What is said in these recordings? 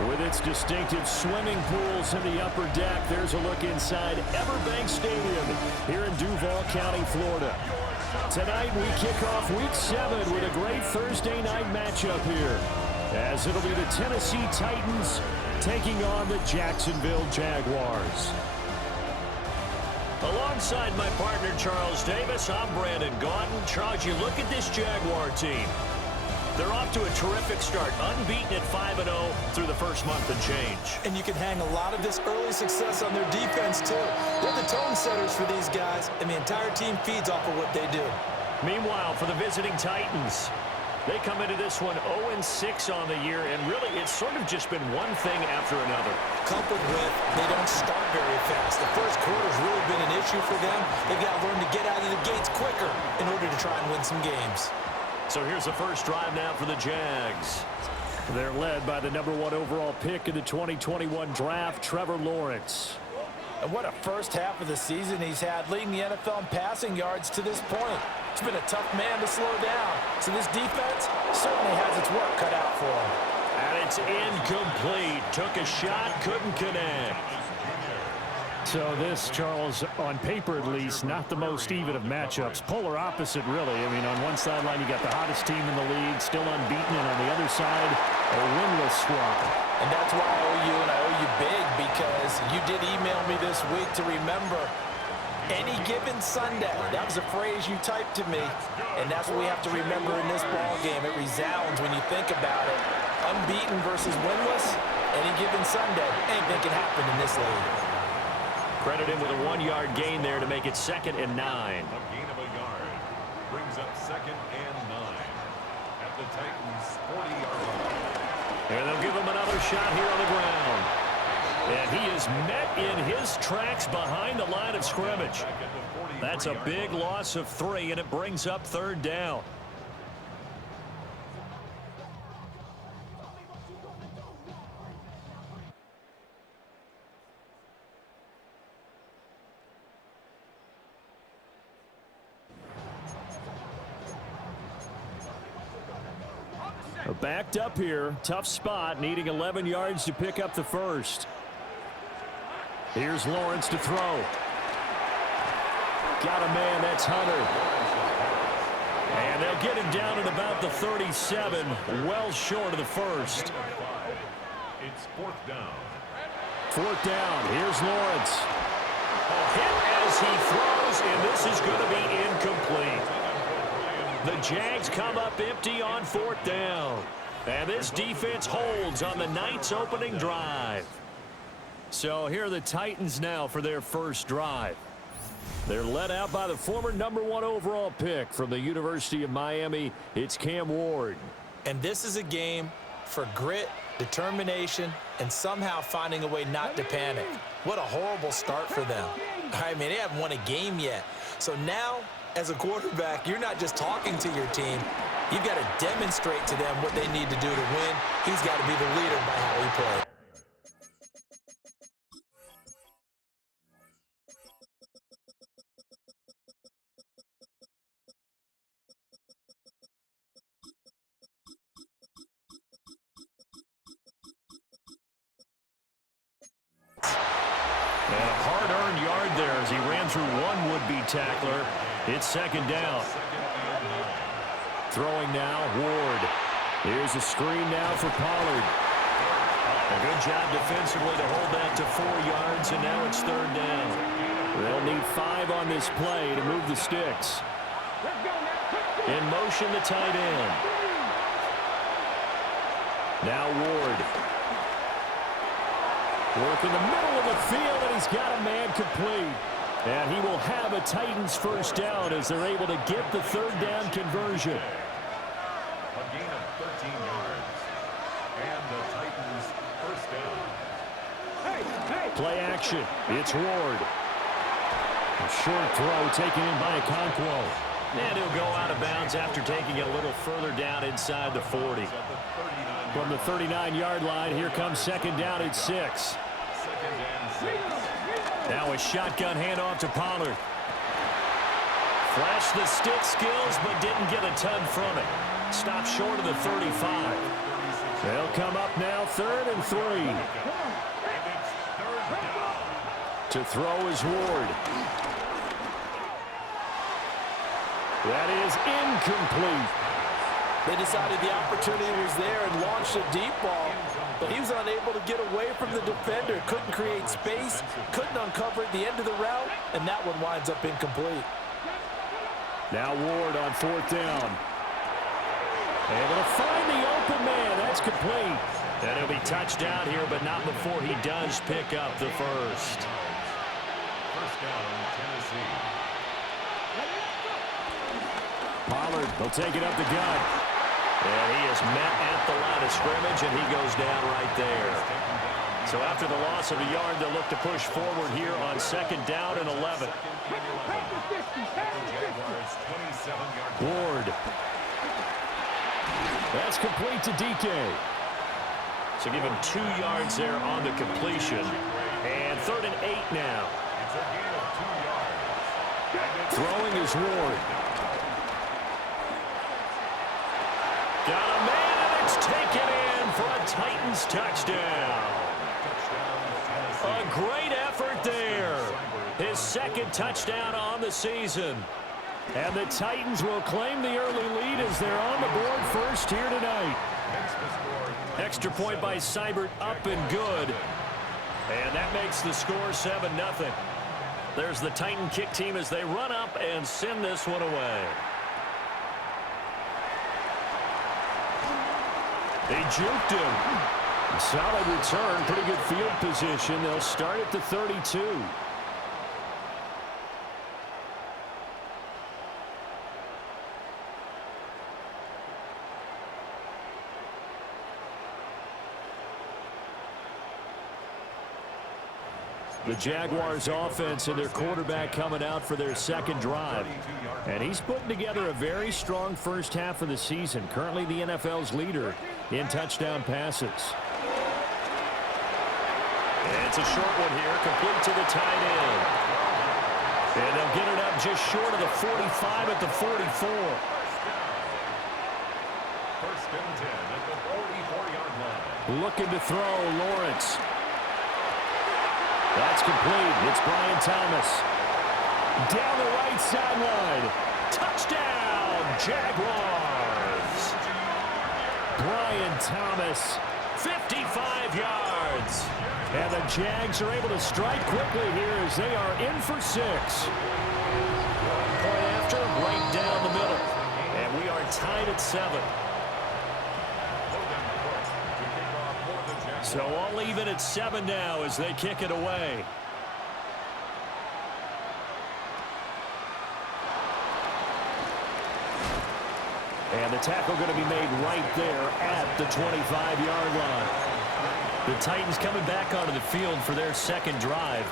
With its distinctive swimming pools in the upper deck, there's a look inside Everbank Stadium here in Duval County, Florida. Tonight we kick off Week 7 with a great Thursday night matchup here, as it'll be the Tennessee Titans taking on the Jacksonville Jaguars. Alongside my partner Charles Davis, I'm Brandon Gaudin. Charles, you look at this Jaguar team. They're off to a terrific start, unbeaten at 5-0 through the first month and change. And you can hang a lot of this early success on their defense, too. They're the tone setters for these guys, and the entire team feeds off of what they do. Meanwhile, for the visiting Titans, they come into this one 0-6 on the year, and really it's sort of just been one thing after another. Coupled with they don't start very fast. The first quarter's really been an issue for them. They've got to learn to get out of the gates quicker in order to try and win some games. So here's the first drive now for the Jags. They're led by the #1 overall pick in the 2021 draft, Trevor Lawrence. And what a first half of the season he's had, leading the NFL in passing yards to this point. He's been a tough man to slow down. So this defense certainly has its work cut out for him. And it's incomplete. Took a shot, couldn't connect. So this, Charles, on paper at least, not the most even of matchups. Polar opposite, really. I mean, on one sideline, you got the hottest team in the league, still unbeaten, and on the other side, a winless squad. And that's why I owe you, and I owe you big, because you did email me this week to remember any given Sunday. That was a phrase you typed to me, and that's what we have to remember in this ball game. It resounds when you think about it. Unbeaten versus winless, any given Sunday. Anything can happen in this league. Credit him with a 1-yard gain there to make it 2nd and 9. A gain of a yard brings up 2nd and 9 at the Titans' 40-yard line. And they'll give him another shot here on the ground. And he is met in his tracks behind the line of scrimmage. That's a big loss of 3, and it brings up 3rd down. Backed up here, tough spot, needing 11 yards to pick up the first. Here's Lawrence to throw. Got a man, that's Hunter. And they'll get him down at about the 37, well short of the first. It's 4th down. 4th down, here's Lawrence. A hit as he throws, and this is going to be incomplete. The Jags come up empty on 4th down. And this defense holds on the night's opening drive. So here are the Titans now for their first drive. They're led out by the former #1 overall pick from the University of Miami. It's Cam Ward. And this is a game for grit, determination, and somehow finding a way not to panic. What a horrible start for them. I mean, they haven't won a game yet. So now, as a quarterback, you're not just talking to your team. You've got to demonstrate to them what they need to do to win. He's got to be the leader by how he plays. And a hard-earned yard there as he ran through one would-be tackler. It's 2nd down. Throwing now, Ward. Here's a screen now for Pollard. A good job defensively to hold that to 4 yards, and now it's 3rd down. They'll need 5 on this play to move the sticks. In motion, the tight end. Now Ward. Work in the middle of the field, and he's got a man complete. And he will have a Titans first down as they're able to get the 3rd down conversion. A gain of 13 yards. And the Titans' first down. Play action. It's Ward. A short throw taken in by Okonkwo. And he'll go out of bounds after taking it a little further down inside the 40. From the 39-yard line, here comes 2nd down at 6. 2nd and 6. Now a shotgun handoff to Pollard. Flashed the stick skills, but didn't get a ton from it. Stopped short of the 35. They'll come up now, 3rd and 3. To throw is Ward. That is incomplete. They decided the opportunity was there and launched a deep ball, but he was unable to get away from the defender. Couldn't create space, couldn't uncover at the end of the route, and that one winds up incomplete. Now Ward on 4th down. Able to find the open man. That's complete. And he'll be touched out here, but not before he does pick up the first. First down, Tennessee. Pollard will take it up the gut. And he is met at the line of scrimmage, and he goes down right there. So after the loss of a yard, they'll look to push forward here on 2nd down and 11. Ward. That's complete to DK. So give him 2 yards there on the completion. And 3rd and 8 now. It's a gain of 2 yards. Throwing is Ward. Got a man, and it's taken in for a Titans touchdown. A great effort there. His 2nd touchdown on the season. And the Titans will claim the early lead as they're on the board first here tonight. Extra point by Seibert, up and good. And that makes the score 7-0. There's the Titan kick team as they run up and send this one away. They juked him. Solid return, pretty good field position. They'll start at the 32. The Jaguars offense and their quarterback coming out for their 2nd drive. And he's putting together a very strong first half of the season. Currently the NFL's leader in touchdown passes. And it's a short one here, complete to the tight end. And they'll get it up just short of the 45 at the 44. First and 10 at the 44-yard line. Looking to throw, Lawrence. That's complete. It's Brian Thomas. Down the right sideline. Touchdown, Jaguars. Brian Thomas. 55 yards. And the Jags are able to strike quickly here as they are in for 6. Point after, right down the middle. And we are tied at 7. So all even at 7 now as they kick it away. And the tackle going to be made right there at the 25-yard line. The Titans coming back onto the field for their 2nd drive.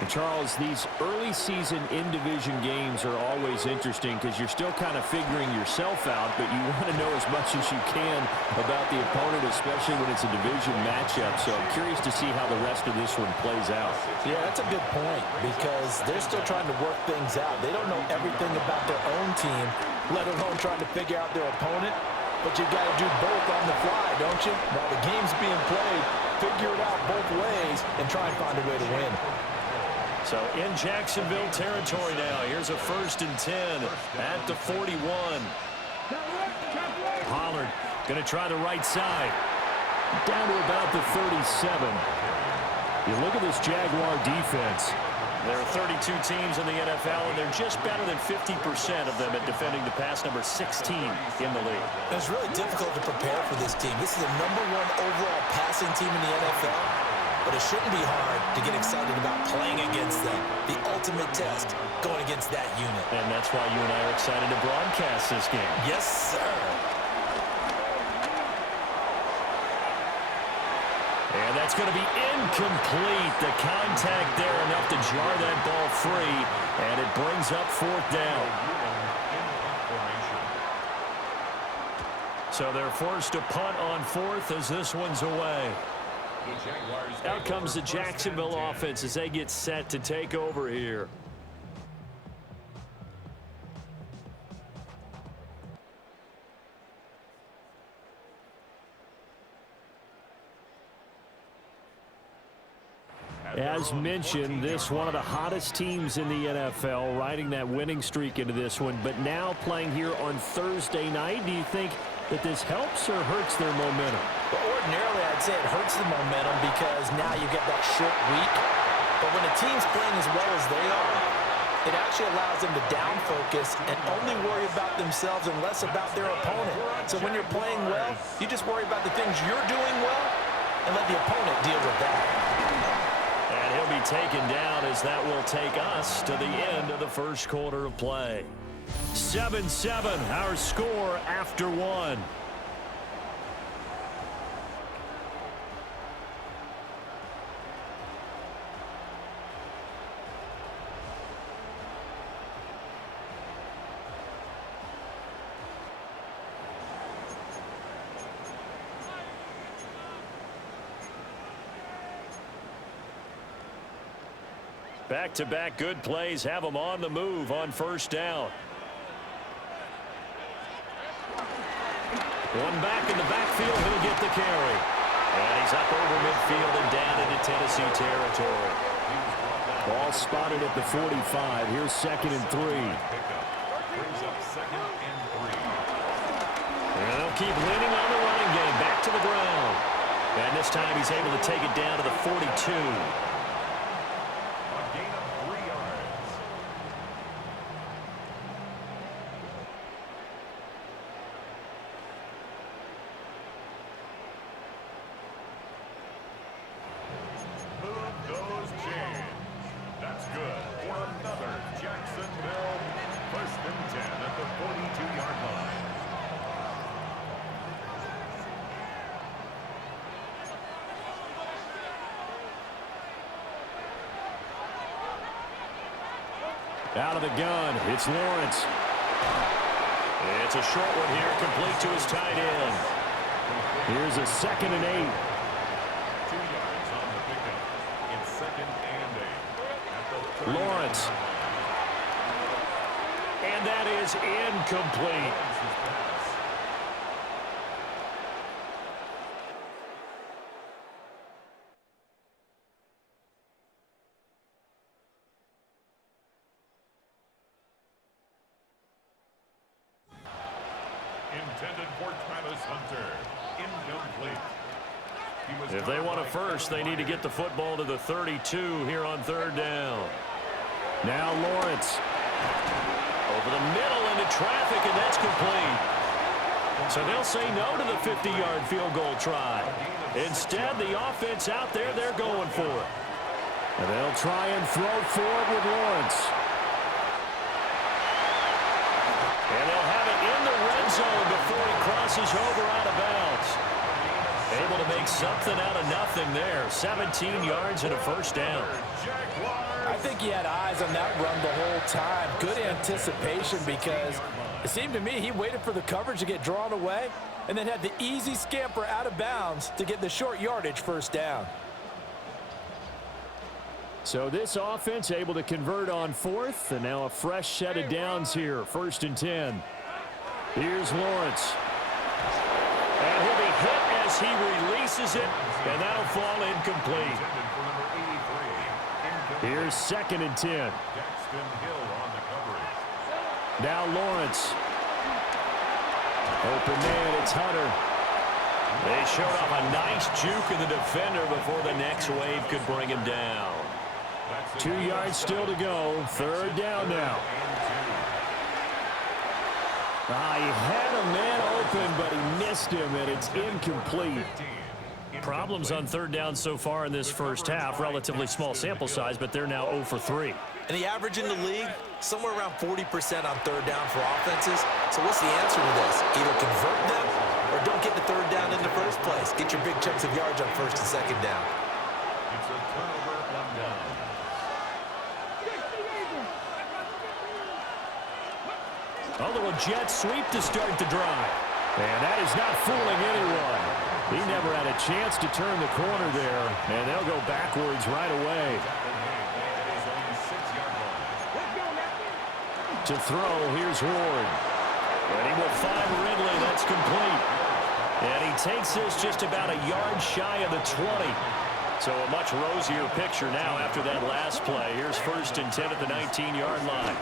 And Charles, these early season in-division games are always interesting because you're still kind of figuring yourself out, but you want to know as much as you can about the opponent, especially when it's a division matchup. So I'm curious to see how the rest of this one plays out. Yeah, that's a good point because they're still trying to work things out. They don't know everything about their own team, let alone trying to figure out their opponent. But you got to do both on the fly, don't you? While the game's being played, figure it out both ways and try and find a way to win. So in Jacksonville territory now. Here's a 1st and 10 at the 41. Pollard going to try the right side. Down to about the 37. You look at this Jaguar defense. There are 32 teams in the NFL, and they're just better than 50% of them at defending the pass, number 16 in the league. It's really difficult to prepare for this team. This is the #1 overall passing team in the NFL, but it shouldn't be hard to get excited about playing against them. The ultimate test, going against that unit. And that's why you and I are excited to broadcast this game. Yes, sir. And that's going to be incomplete. The contact there enough to jar that ball free, and it brings up 4th down. So they're forced to punt on 4th as this one's away. Out comes the Jacksonville offense as they get set to take over here. As mentioned, this one of the hottest teams in the NFL, riding that winning streak into this one, but now playing here on Thursday night. Do you think that this helps or hurts their momentum? Well, ordinarily, I'd say it hurts the momentum because now you get that short week. But when a team's playing as well as they are, it actually allows them to down focus and only worry about themselves and less about their opponent. So when you're playing well, you just worry about the things you're doing well and let the opponent deal with that. And he'll be taken down as that will take us to the end of the first quarter of play. 7-7, our score after one. Back-to-back good plays have them on the move on first down. One back in the backfield, he'll get the carry. And he's up over midfield and down into Tennessee territory. Ball spotted at the 45. Here's 2nd and 3. And they'll keep leaning on the running game. Back to the ground. And this time he's able to take it down to the 42. Out of the gun, it's Lawrence. It's a short one here, complete to his tight end. Here's a 2nd and 8. 2 yards on the pickup. It's 2nd and 8. Lawrence. And that is incomplete. Intended for Travis Hunter. Incomplete. If they want a first, they need to get the football to the 32 here on 3rd down. Now Lawrence. Over the middle into traffic, and that's complete. So they'll say no to the 50-yard field goal try. Instead, the offense out there, they're going for it. And they'll try and throw forward with Lawrence. And they'll have it in the red zone before he crosses over out of bounds. Able to make something out of nothing there. 17 yards and a first down. I think he had eyes on that run the whole time. Good anticipation because it seemed to me he waited for the coverage to get drawn away and then had the easy scamper out of bounds to get the short yardage first down. So this offense able to convert on 4th, and now a fresh set of downs here. 1st and 10. Here's Lawrence. And he'll be hit as he releases it, and that'll fall incomplete. Here's 2nd and 10. Now Lawrence. Open man, it's Hunter. They showed off a nice juke in the defender before the next wave could bring him down. 2 yards still to go. 3rd down now. He had a man open, but he missed him, and it's incomplete. Problems on 3rd down so far in this first half. Relatively small sample size, but they're now 0 for 3. And the average in the league, somewhere around 40% on 3rd down for offenses. So what's the answer to this? Either convert them or don't get the 3rd down in the first place. Get your big chunks of yards on 1st and 2nd down. It's a turnover on down. A little jet sweep to start the drive. And that is not fooling anyone. He never had a chance to turn the corner there. And they'll go backwards right away. To throw, here's Ward. And he will find Ridley. That's complete. And he takes this just about a yard shy of the 20. So a much rosier picture now after that last play. Here's 1st and 10 at the 19-yard line.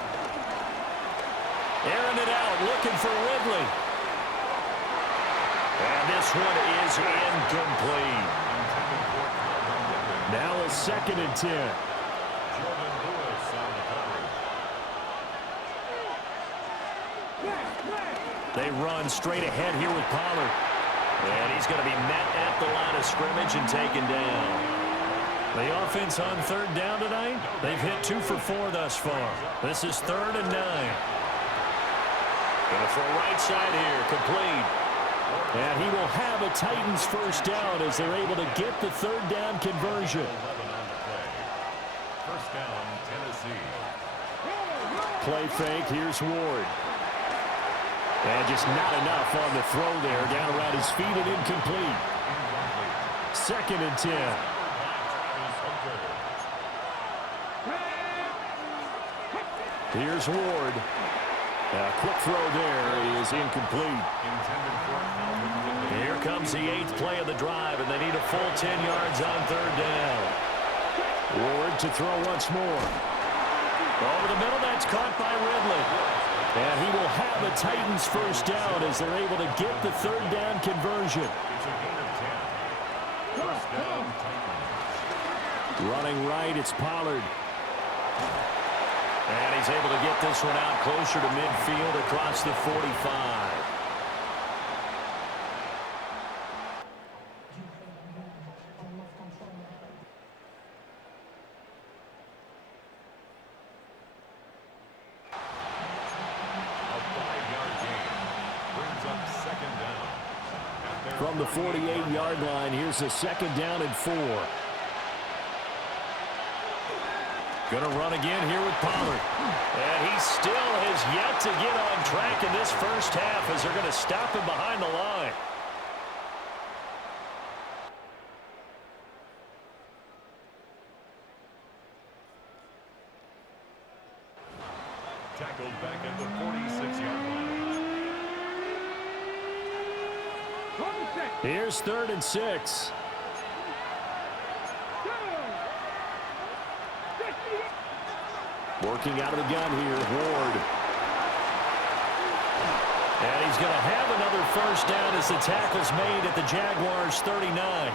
Airing it out, looking for Ridley. And this one is incomplete. Now a 2nd and 10. They run straight ahead here with Pollard. And he's going to be met at the line of scrimmage and taken down. The offense on 3rd down tonight, they've hit 2 for 4 thus far. This is 3rd and 9. Going for a right side here, complete. And he will have a Titans 1st down as they're able to get the 3rd down conversion. 1st down, Tennessee. Play fake, here's Ward. And just not enough on the throw there. Down around his feet and incomplete. 2nd and 10. Here's Ward. A quick throw there is incomplete. Here comes the 8th play of the drive, and they need a full 10 yards on 3rd down. Ward to throw once more. Over the middle, that's caught by Ridley. And he will have a Titans 1st down as they're able to get the 3rd down conversion. It's a gain of 10. 1st down, Titans. Running right, it's Pollard. And he's able to get this one out closer to midfield across the 45. From the 48-yard line, here's a 2nd down and 4. Going to run again here with Pollard. And he still has yet to get on track in this 1st half as they're going to stop him behind the line. Tackled back at the 46-yard line. Here's 3rd and 6. Working out of the gun here, Ward. And he's going to have another 1st down as the tackle's made at the Jaguars' 39.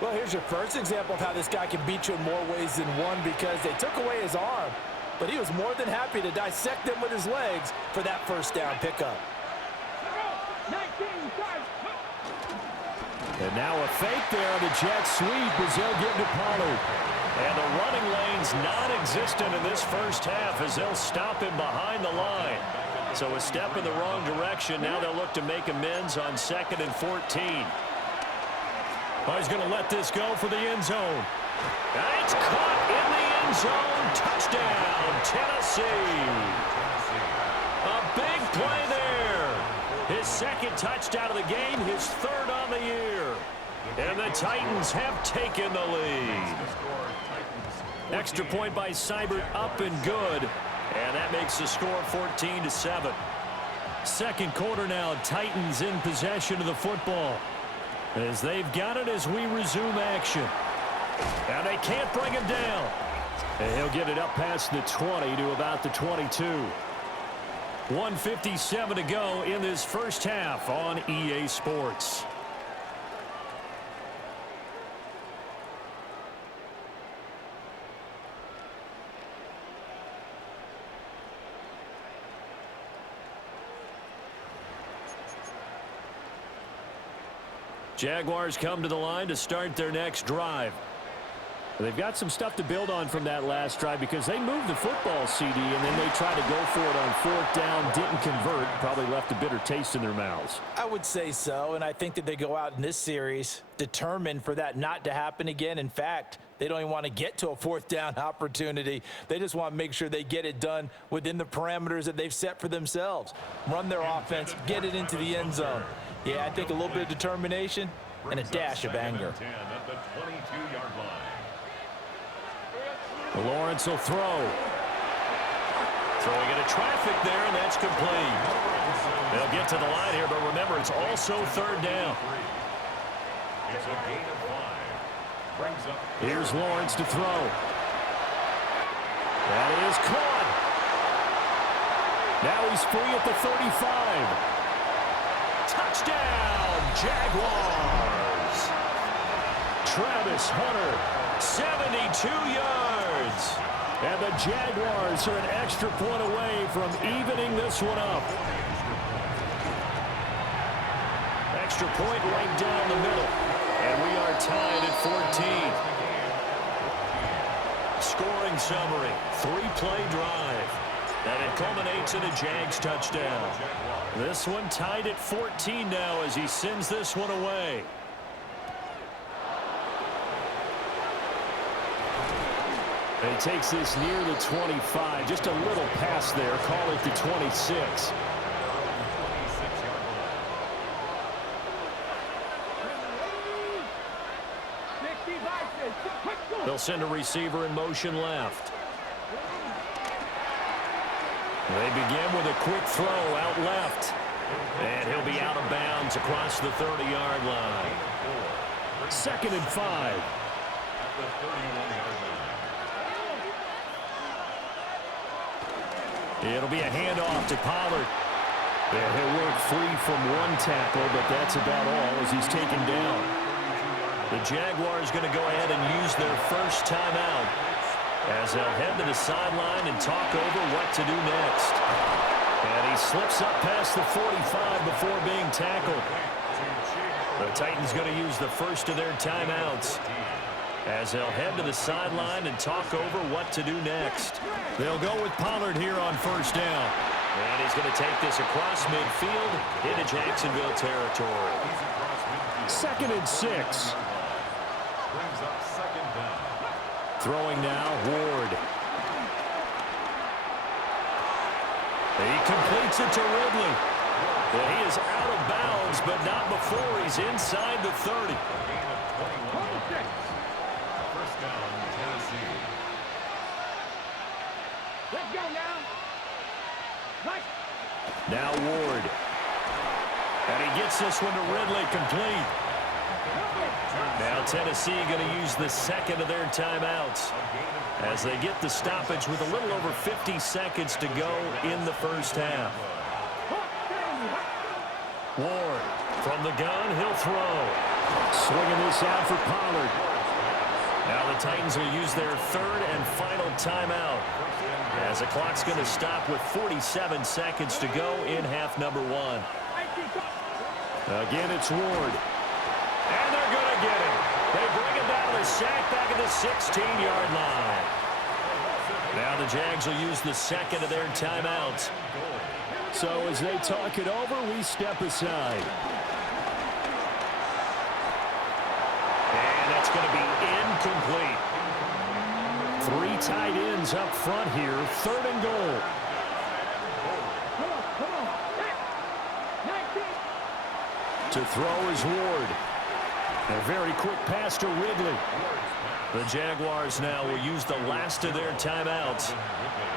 Well, here's your first example of how this guy can beat you in more ways than one, because they took away his arm, but he was more than happy to dissect them with his legs for that 1st down pickup. And now a fake there on the jet sweep as they'll get to Pollard. And the running lane's non-existent in this 1st half as they'll stop him behind the line. So a step in the wrong direction. Now they'll look to make amends on 2nd and 14. Oh, he's going to let this go for the end zone. And it's caught in the end zone. Touchdown, Tennessee. A big play there. His 2nd touchdown of the game, his 3rd on the year. And the Titans have taken the lead. Extra point by Seibert, up and good. And that makes the score 14-7. 2nd quarter now, Titans in possession of the football, as they've got it as we resume action. And they can't bring him down. And he'll get it up past the 20 to about the 22. 1:57 to go in this 1st half on EA Sports. Jaguars come to the line to start their next drive. They've got some stuff to build on from that last drive because they moved the football, CD, and then they tried to go for it on 4th down, didn't convert, probably left a bitter taste in their mouths. I would say so, and I think that they go out in this series determined for that not to happen again. In fact, they don't even want to get to a 4th down opportunity. They just want to make sure they get it done within the parameters that they've set for themselves. Run their offense, get it into the end zone. Yeah, I think a little bit of determination and a dash of anger. At the 22-yard line. Lawrence will throw. Throwing into traffic there, and that's complete. They'll get to the line here, but remember, it's also third down. It's a gain of 5. Brings up. Here's Lawrence to throw. That is caught. Now he's free at the 35. Touchdown, Jaguars. Travis Hunter, 72 yards. And the Jaguars are an extra point away from evening this one up. Extra point right down the middle. And we are tied at 14. Scoring summary, 3-play drive. And it culminates in a Jags touchdown. This one tied at 14 now as he sends this one away. And he takes this near the 25. Just a little pass there. Call it the 26. They'll send a receiver in motion left. They begin with a quick throw out left. And he'll be out of bounds across the 30-yard line. 2nd and 5. At the 31-yard line. It'll be a handoff to Pollard. Yeah, he'll work free from one tackle, but that's about all as he's taken down. The Jaguars going to go ahead and use their first timeout as they'll head to the sideline and talk over what to do next. And he slips up past the 45 before being tackled. The Titans going to use the first of their timeouts as they'll head to the sideline and talk over what to do next. They'll go with Pollard here on first down. And he's going to take this across midfield into Jacksonville territory. 2nd and 6. Brings up 2nd down. Throwing now, Ward. He completes it to Ridley. He is out of bounds, but not before he's inside the 30. A gain of 21. First down, Tennessee. Let's go now. Nice. Now Ward. And he gets this one to Ridley, complete. Now Tennessee going to use the second of their timeouts as they get the stoppage with a little over 50 seconds to go in the first half. Ward from the gun, he'll throw. Swinging this out for Pollard. Now the Titans will use their third and final timeout as the clock's going to stop with 47 seconds to go in half number 1. Again, it's Ward. And they're going to get him. They bring him down to the sack back at the 16-yard line. Now the Jags will use the second of their timeouts. So as they talk it over, we step aside. And that's going to be incomplete. 3 tight ends up front here. 3rd and goal. To throw is Ward. A very quick pass to Ridley. The Jaguars now will use the last of their timeouts.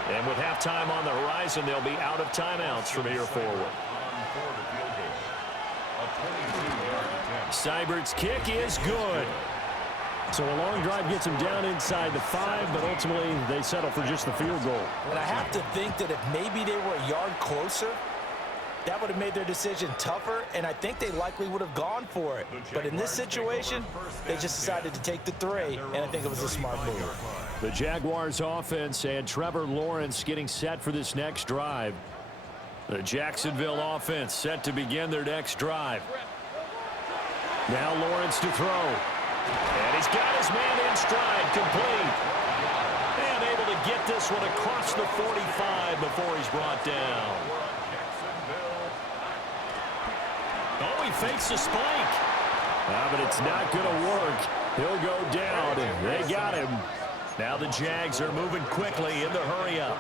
And with halftime on the horizon, they'll be out of timeouts from here forward. Seibert's kick is good. So a long drive gets him down inside the 5, but ultimately they settle for just the field goal. And I have to think that if maybe they were a yard closer, that would have made their decision tougher, and I think they likely would have gone for it. But in this situation, they just decided to take the 3, and I think it was a smart move. The Jaguars offense and Trevor Lawrence getting set for this next drive. The Jacksonville offense set to begin their next drive. Now Lawrence to throw. And he's got his man in stride, complete. And able to get this one across the 45 before he's brought down. Oh, he fakes a spike. But it's not going to work. He'll go down, and they got him. Now the Jags are moving quickly in the hurry-up.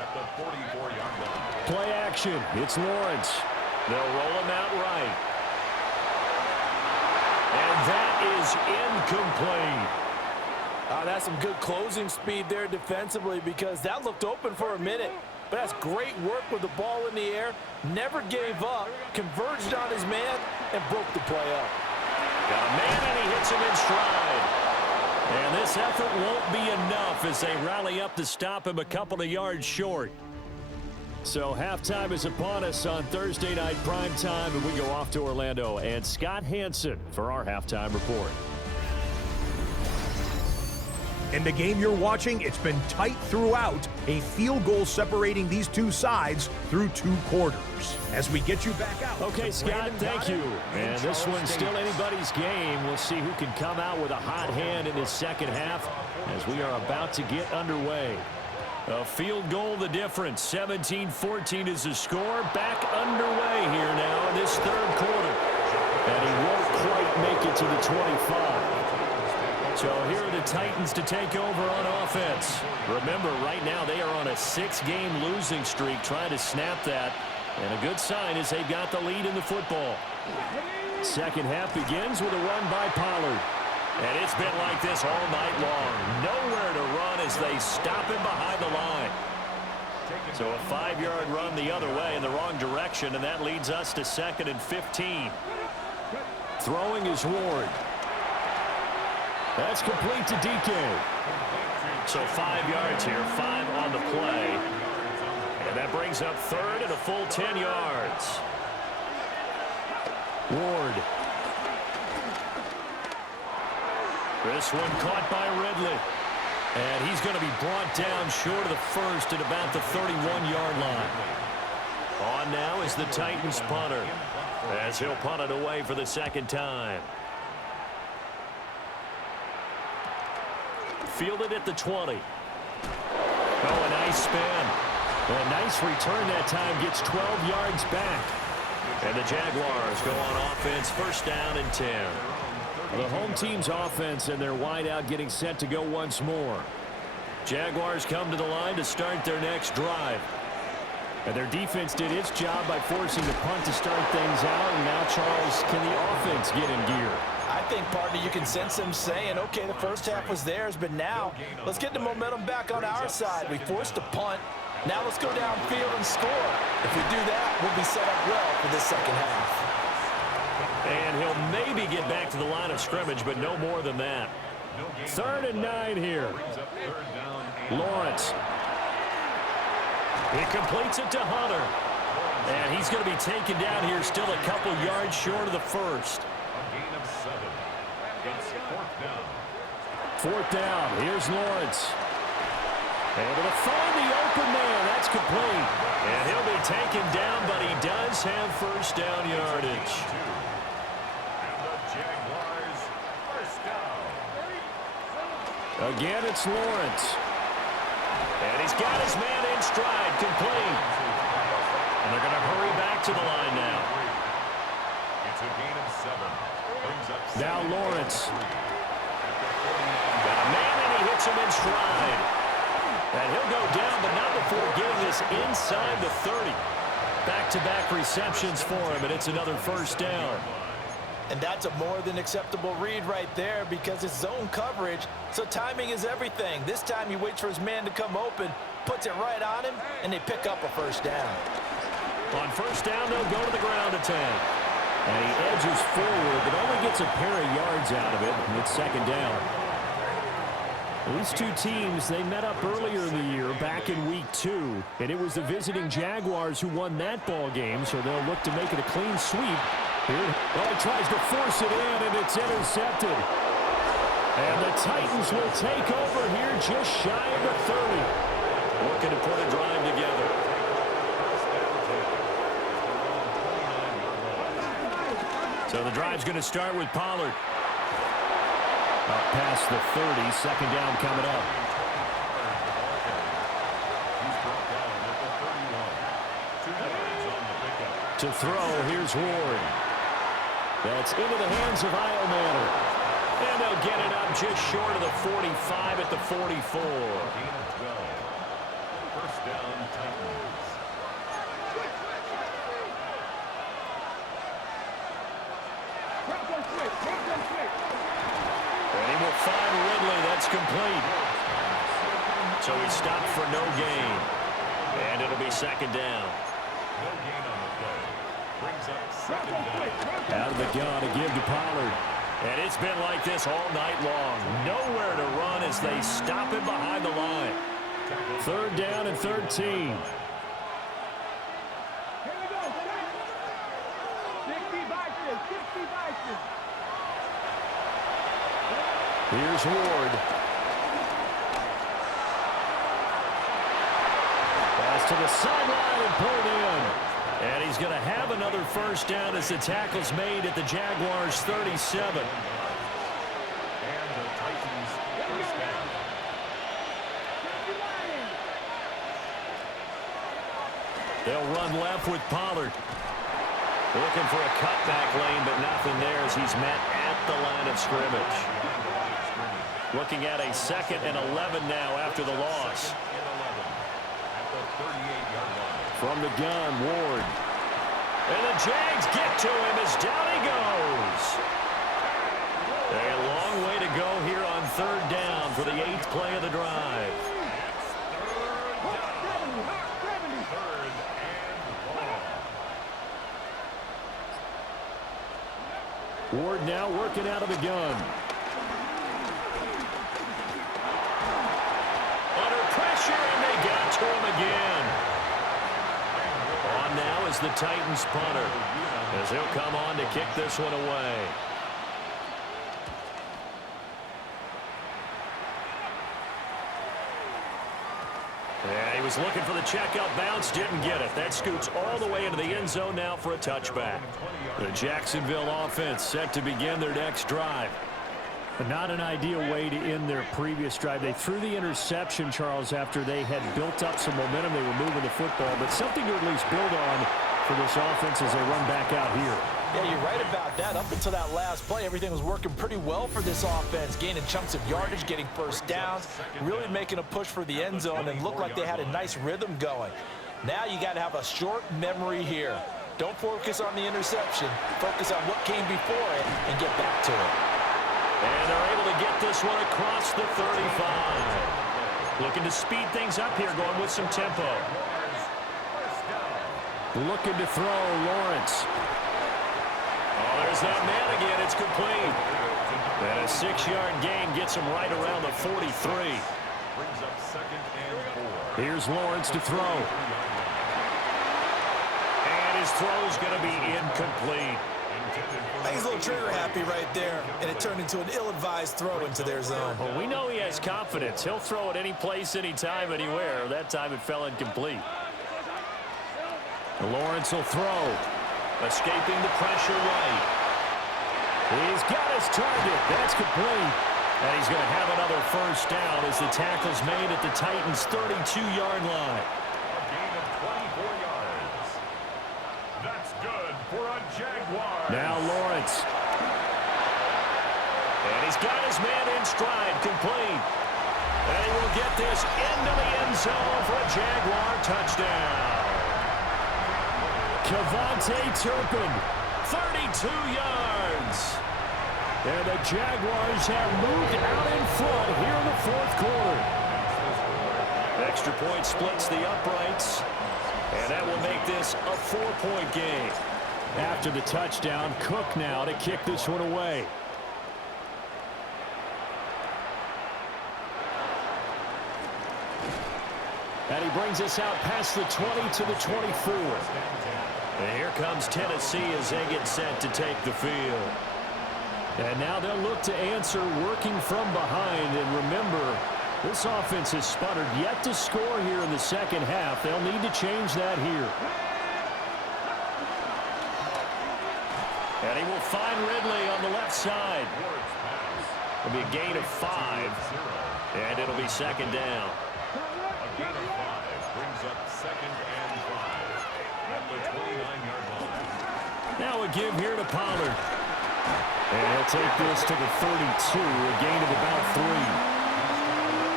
At the 44-yard line. Play action. It's Lawrence. They'll roll him out right. And that is incomplete. That's some good closing speed there defensively because that looked open for a minute. But that's great work with the ball in the air. Never gave up, converged on his man, and broke the play up. Got a man, and he hits him in stride. And this effort won't be enough as they rally up to stop him a couple of yards short. So halftime is upon us on Thursday night primetime, and we go off to Orlando. And Scott Hansen for our halftime report. In the game you're watching, it's been tight throughout. A field goal separating these two sides through 2 quarters. As we get you back out. Okay, Scott, thank you. And this one's still anybody's game. We'll see who can come out with a hot hand in this second half as we are about to get underway. A field goal the difference. 17-14 is the score. Back underway here now in this third quarter. And he won't quite make it to the 25. So here are the Titans to take over on offense. Remember, right now they are on a 6-game losing streak, trying to snap that. And a good sign is they've got the lead in the football. Second half begins with a run by Pollard. And it's been like this all night long. Nowhere to run as they stop him behind the line. So a 5-yard run the other way in the wrong direction, and that leads us to 2nd and 15. Throwing is Ward. That's complete to DK. So 5 yards here, 5 on the play. And that brings up 3rd and a full 10 yards. Ward. This one caught by Ridley. And he's going to be brought down short of the first at about the 31-yard line. On now is the Titans punter, as he'll punt it away for the second time. Fielded at the 20. Oh, a nice spin. A nice return that time, gets 12 yards back. And the Jaguars go on offense, 1st down and 10. The home team's offense and their wideout getting set to go once more. Jaguars come to the line to start their next drive. And their defense did its job by forcing the punt to start things out. And now, Charles, can the offense get in gear? I think, partner, you can sense them saying, okay, the first half was theirs, but now let's get the momentum back on our side. We forced a punt. Now let's go downfield and score. If we do that, we'll be set up well for this second half. And he'll maybe get back to the line of scrimmage, but no more than that. 3rd and 9 here. Lawrence. He completes it to Hunter. And he's going to be taken down here still a couple yards short of the first. Fourth down. Here's Lawrence. Able to find the open man. That's complete. And he'll be taken down, but he does have 1st down yardage. Again, it's Lawrence. And he's got his man in stride, complete. And they're going to hurry back to the line now. It's a gain of 7. Brings up Now Lawrence. Got a man, and he hits him in stride. And he'll go down, but not before getting this inside the 30. Back-to-back receptions for him, and it's another 1st down. And that's a more than acceptable read right there because it's zone coverage, so timing is everything. This time he waits for his man to come open, puts it right on him, and they pick up a 1st down. On 1st down, they'll go to the ground attack. And he edges forward, but only gets a pair of yards out of it, and it's 2nd down. These two teams, they met up earlier in the year, back in week 2, and it was the visiting Jaguars who won that ball game, so they'll look to make it a clean sweep. Here, well, he tries to force it in, and it's intercepted. And the Titans will take over here just shy of the 30. Looking to put a drive together. So the drive's going to start with Pollard. Up past the 30, 2nd down coming up. To throw, here's Ward. That's into the hands of Eilmanner. And they'll get it up just short of the 45 at the 44. 1st down, Titans. And he will find Ridley. That's complete. So he stopped for no gain. And it'll be second down. No gain on the play. Brings up second down. Out of the gun to give to Pollard. And it's been like this all night long. Nowhere to run as they stop him behind the line. Third down and 13. Here's Ward. Pass to the sideline and pulled in. And he's going to have another first down as the tackle's made at the Jaguars' 37. And the Titans first down. They'll run left with Pollard. Looking for a cutback lane, but nothing there as he's met at the line of scrimmage. Looking at a 2nd and 11 now after the loss. At the 38-yard line. From the gun, Ward. And the Jags get to him as down he goes. A long way to go here on third down for the 8th play of the drive. Ward now working out of the gun. Under pressure, and they got to him again. On now is the Titans punter, as he'll come on to kick this one away. And he was looking for the checkout bounce, didn't get it. That scoots all the way into the end zone now for a touchback. The Jacksonville offense set to begin their next drive. But not an ideal way to end their previous drive. They threw the interception, Charles, after they had built up some momentum. They were moving the football, but something to at least build on for this offense as they run back out here. Yeah, you're right about that. Up until that last play, everything was working pretty well for this offense, gaining chunks of yardage, getting first downs, really making a push for the end zone, and looked like they had a nice rhythm going. Now you got to have a short memory here. Don't focus on the interception. Focus on what came before it and get back to it. And they're able to get this one across the 35. Looking to speed things up here, going with some tempo. Looking to throw, Lawrence. Oh, there's that man again. It's complete. And a 6-yard gain gets him right around the 43. Brings up 2nd and 4. Here's Lawrence to throw. And his throw's going to be incomplete. I think he's a little trigger happy right there, and it turned into an ill-advised throw into their zone. Well, we know he has confidence. He'll throw it any place, anytime, anywhere. That time it fell incomplete. Lawrence will throw. Escaping the pressure right. He's got his target. That's complete. And he's going to have another first down as the tackle's made at the Titans' 32-yard line. A gain of 24 yards. That's good for a Jaguar. Now Lawrence. And he's got his man in stride, complete. And he will get this into the end zone for a Jaguar touchdown. Kevontae Turpin, 32 yards. And the Jaguars have moved out in front here in the 4th quarter. Extra point splits the uprights. And that will make this a 4-point game. After the touchdown, Cook now to kick this one away. And he brings us out past the 20 to the 24. And here comes Tennessee as they get set to take the field. And now they'll look to answer working from behind. And remember, this offense has sputtered yet to score here in the second half. They'll need to change that here. And he will find Ridley on the left side. It'll be a gain of 5. And it'll be second down. A gain of 5 brings up 2nd and 5 at the 29-yard line. Now a give here to Pollard. And he'll take this to the 32, a gain of about 3.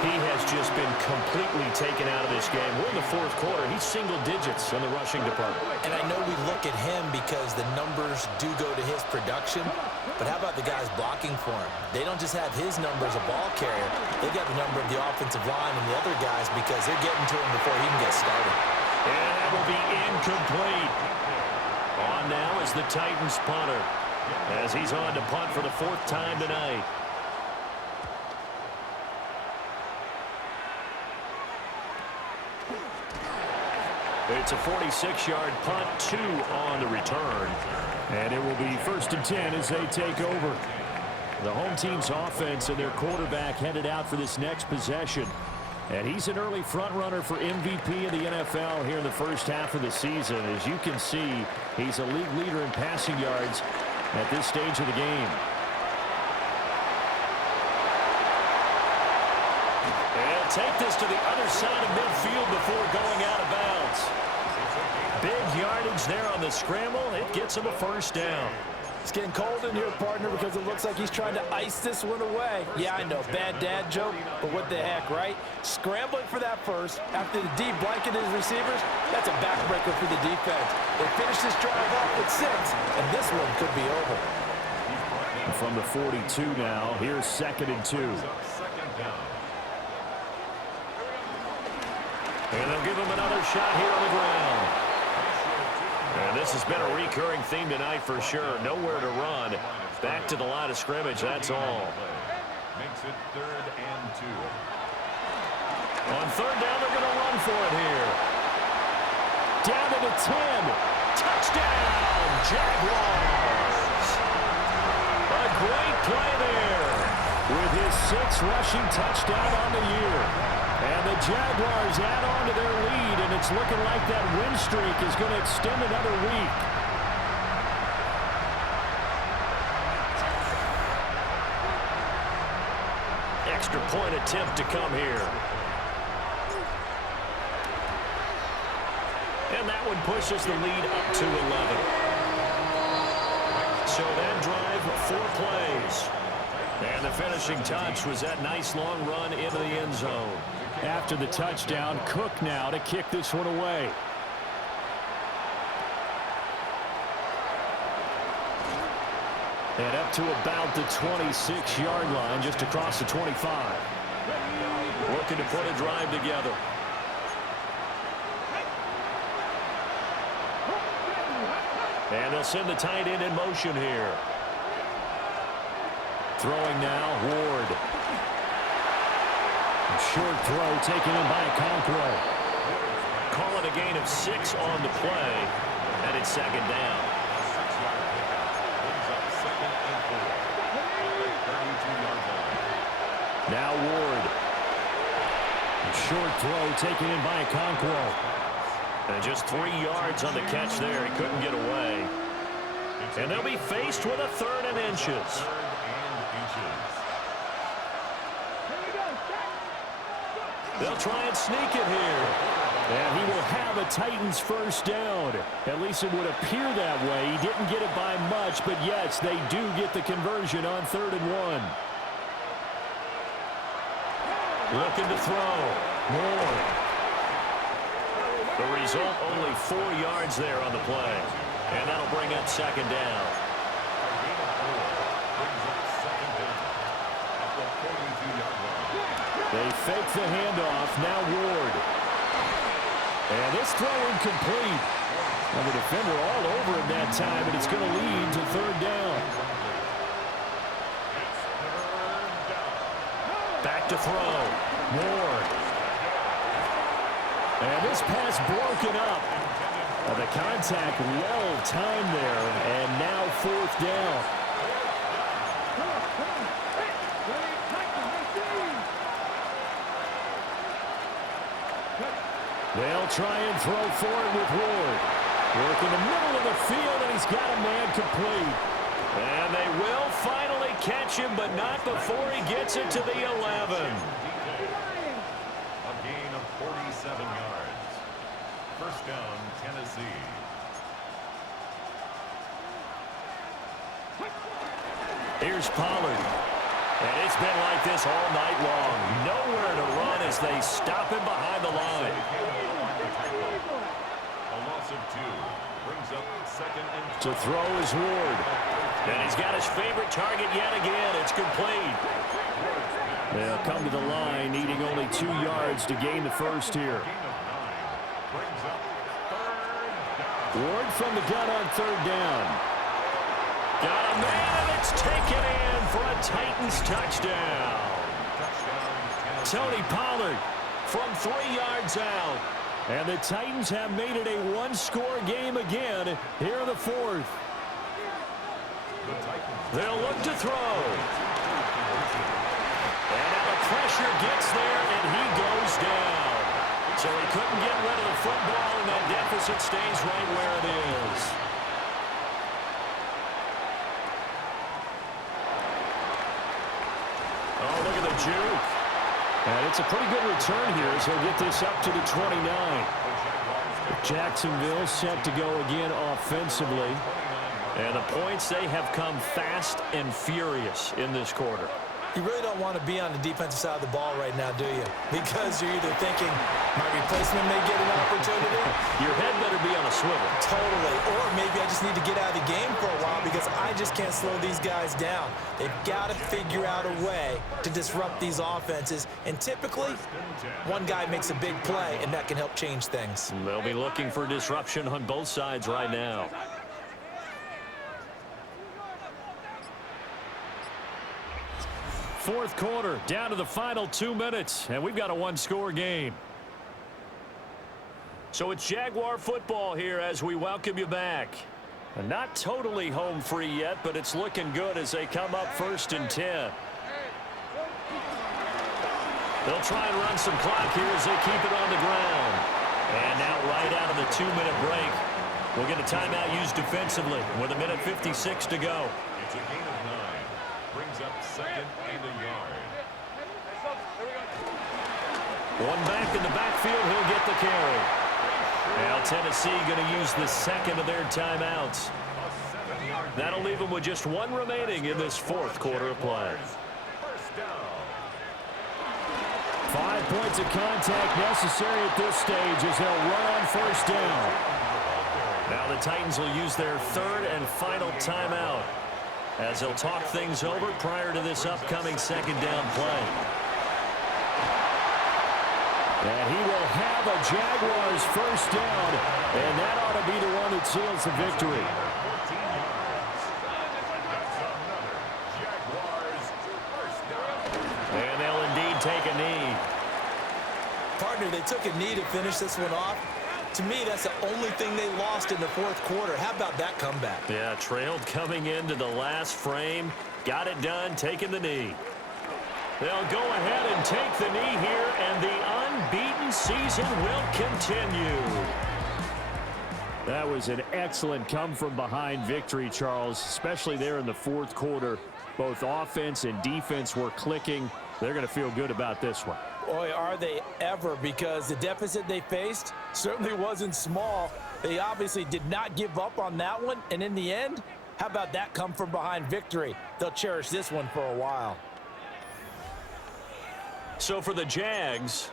He has just been completely taken out of this game. We're in the 4th quarter. He's single digits in the rushing department. And I know we look at him because the numbers do go to his production, But how about the guys blocking for him? They don't just have his number as a ball carrier. They got the number of the offensive line and the other guys because they're getting to him before he can get started. And that will be incomplete. On now is the Titans punter, as he's on to punt for the 4th time tonight. It's a 46-yard punt, 2 on the return. And it will be 1st and 10 as they take over. The home team's offense and their quarterback headed out for this next possession. And he's an early front runner for MVP of the NFL here in the first half of the season. As you can see, he's a league leader in passing yards at this stage of the game. And take this to the other side of midfield before going out of bounds. Big yardage there on the scramble. It gets him a 1st down. It's getting cold in here, partner, because it looks like he's trying to ice this one away. Yeah, I know, bad dad joke, but what the heck, right? Scrambling for that first after the deep blanket his receivers, that's a backbreaker for the defense. They finish this drive off with 6, and this one could be over. From the 42 now, here's 2nd and 2. And they'll give him another shot here on the ground. And this has been a recurring theme tonight for sure. Nowhere to run. Back to the line of scrimmage, that's all. Makes it 3rd and 2. On 3rd down, they're going to run for it here. Down to the 10. Touchdown, Jaguars. A great play there. With his 6th rushing touchdown on the year. And the Jaguars add on to their lead, and it's looking like that win streak is going to extend another week. Extra point attempt to come here. And that one pushes the lead up to 11. So that drive, 4 plays. And the finishing touch was that nice long run into the end zone. After the touchdown, Cook now to kick this one away. And up to about the 26-yard line, just across the 25. Looking to put a drive together. And they'll send the tight end in motion here. Throwing now, Ward. Short throw taken in by Okonkwo. Calling a gain of 6 on the play, and it's 2nd down. Now Ward. Short throw taken in by Okonkwo. And just 3 yards on the catch there. He couldn't get away. And they'll be faced with a 3rd and inches. They'll try and sneak it here. And he will have a Titans 1st down. At least it would appear that way. He didn't get it by much, but yes, they do get the conversion on 3rd and 1. Looking to throw. More. The result, only 4 yards there on the play. And that'll bring up 2nd down. They fake the handoff. Now Ward. And this throw incomplete. And the defender all over him that time, and it's going to lead to 3rd down. Back to throw. Ward. And this pass broken up. The contact well timed there, and now 4th down. They'll try and throw for it with Ward. Work in the middle of the field, and he's got a man complete. And they will finally catch him, but not before he gets it to the 11. A gain of 47 yards. 1st down, Tennessee. Here's Pollard. And it's been like this all night long. Nowhere to run as they stop him behind the line. A loss of 2 brings up 2nd and 2. To throw is Ward. And he's got his favorite target yet again. It's complete. They'll come to the line, needing only 2 yards to gain the first here. Ward from the gun on 3rd down. Got a man, and it's taken in for a Titans touchdown. Tony Pollard from 3 yards out. And the Titans have made it a 1-score game again here in the 4th. They'll look to throw. And now the pressure gets there, and he goes down. So he couldn't get rid of the football, and that deficit stays right where it is. Oh, look at the juke. And it's a pretty good return here as he'll get this up to the 29. Jacksonville set to go again offensively. And the points, they have come fast and furious in this quarter. You really don't want to be on the defensive side of the ball right now, do you? Because you're either thinking, my replacement may get an opportunity. Your head better be on a swivel. Totally. Or maybe I just need to get out of the game for a while because I just can't slow these guys down. They've got to figure out a way to disrupt these offenses. And typically, one guy makes a big play, and that can help change things. They'll be looking for disruption on both sides right now. Fourth quarter, down to the final 2 minutes, and we've got a 1-score game. So it's Jaguar football here as we welcome you back. And not totally home free yet, but it's looking good as they come up 1st and 10. They'll try and run some clock here as they keep it on the ground. And now right out of the 2-minute break, we'll get a timeout used defensively with 1:56 to go. It's a gain of 9. Brings up 2nd and a yard. One back in the backfield, he'll get the carry. Now Tennessee going to use the 2nd of their timeouts. That'll leave them with just 1 remaining in this 4th quarter of play. 5 points of contact necessary at this stage as they'll run on 1st down. Now the Titans will use their 3rd and final timeout as they'll talk things over prior to this upcoming 2nd down play. And he will have a Jaguars 1st down, and that ought to be the one that seals the victory. And they'll indeed take a knee. Partner, they took a knee to finish this one off. To me, that's the only thing they lost in the 4th quarter. How about that comeback? Yeah, trailed coming into the last frame. Got it done, taking the knee. They'll go ahead and take the knee here, and the unbeaten season will continue. That was an excellent come-from-behind victory, Charles, especially there in the 4th quarter. Both offense and defense were clicking. They're going to feel good about this one. Boy, are they ever, because the deficit they faced certainly wasn't small. They obviously did not give up on that one, and in the end, how about that come-from-behind victory? They'll cherish this one for a while. So for the Jags,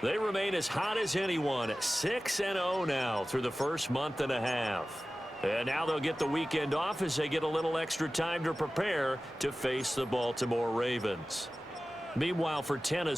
they remain as hot as anyone, 6-0 now through the first month and a half. And now they'll get the weekend off as they get a little extra time to prepare to face the Baltimore Ravens. Meanwhile, for Tennessee,